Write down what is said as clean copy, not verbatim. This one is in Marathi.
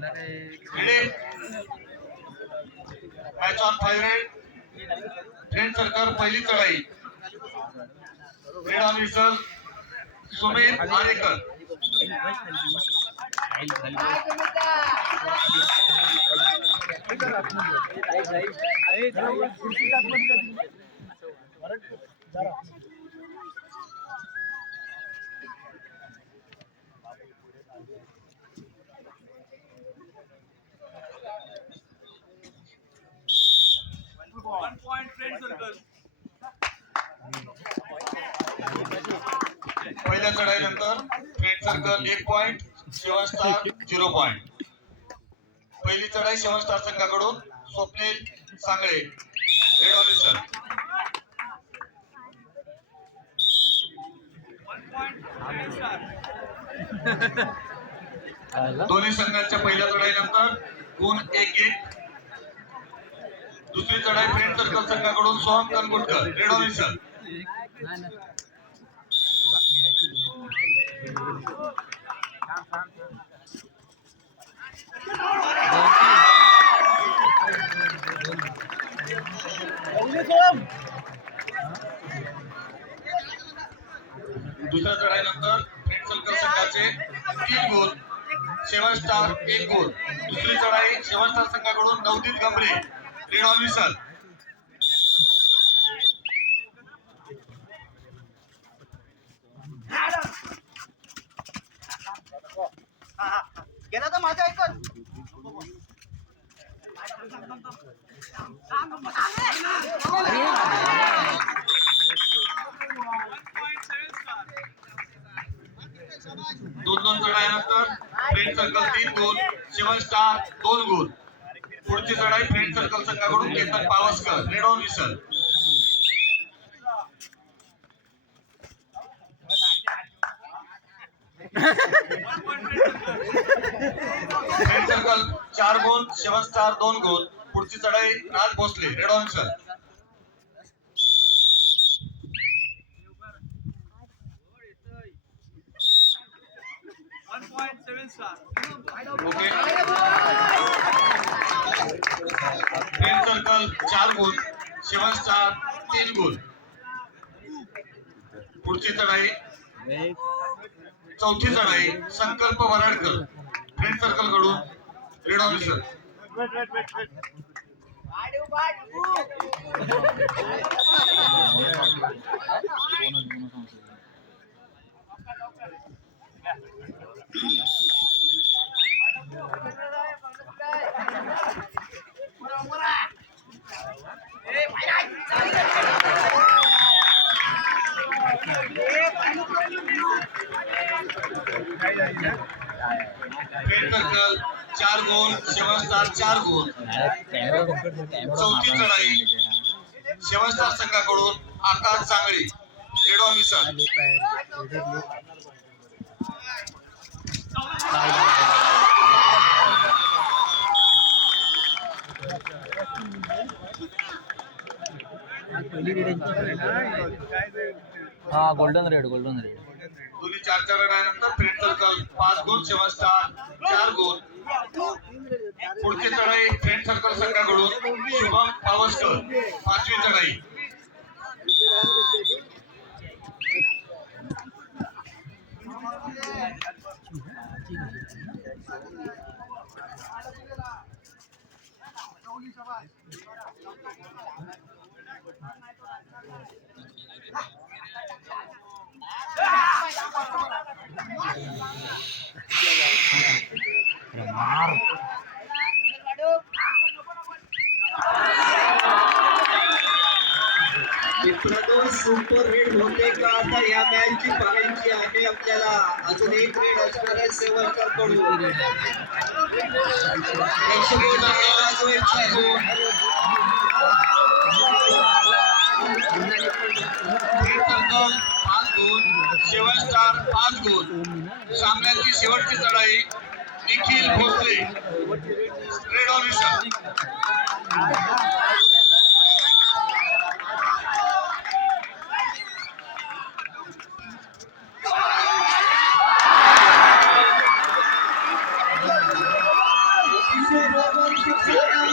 Match on 5 red friend circle पहिली चढाई रेड ऑफिसर सुमित आरेकर पहिल्या चढाईनंतर फ्रेंड सर्कल 1 पॉइंट सेवन स्टार 0 पॉइंट। पहिली चढाई सेवन स्टार संघाकडून स्वप्नील सांगळे रेड ऑफिसर। दोन्ही संघांच्या पहिल्या चढाईनंतर गुण 1-1। दुसरी चढाई फ्रेंड सर्कल संघाकडून सोहम कनगुटकर रेड ऑफिसर। दुसऱ्या चढाईनंतर फ्रेंड सर्कल संघाचे 3 गोल सेवन स्टार 1 गोल। दुसरी चढाई सेवन स्टार संघाकडून नवदीप गंभरे रेड ऑफिसर। गेला तर माझ्या ऐकत दोन चढाईनंतर friend circle 3 goal seven star 2 goal. पुढची चढाई फ्रेंड सर्कल संघाकडून Ketan Pawaskar raid officer. Friend circle 4 goal seven star 2 goal. पुढची चढाई Raj Bhosale raid officer. Friend circle 4 goal seven star 3 goal. पुढची चढाई चौथी चढाई संकल्प वराडकर फ्रेंड सर्कल कडून raid officer. Friend circle 4 goal seven star 4 goal. चौथी चढाई सेवन स्टार संघाकडून आकाश चांगळे रेड ऑफिसर। हाँ गोल्डन रेड दोन्ही 4 रनानंतर फ्रेंड सर्कल 5 गोल सेवन स्टार 4 गोल। पुढची चढाई फ्रेंड सर्कल संघाकडून शुभम पावसकर 5वी चढाई। सुपर रेड होते का आता या मॅचची पाहायची आहे आपल्याला। अजून एक रेड असणार आहे सेवरकर कडून। सेवन स्टार 5 गोल। सामन्याची शेवटची चढाई निखिल भोसले रेड ऑफिसर। अतिशय रोमांचक सामना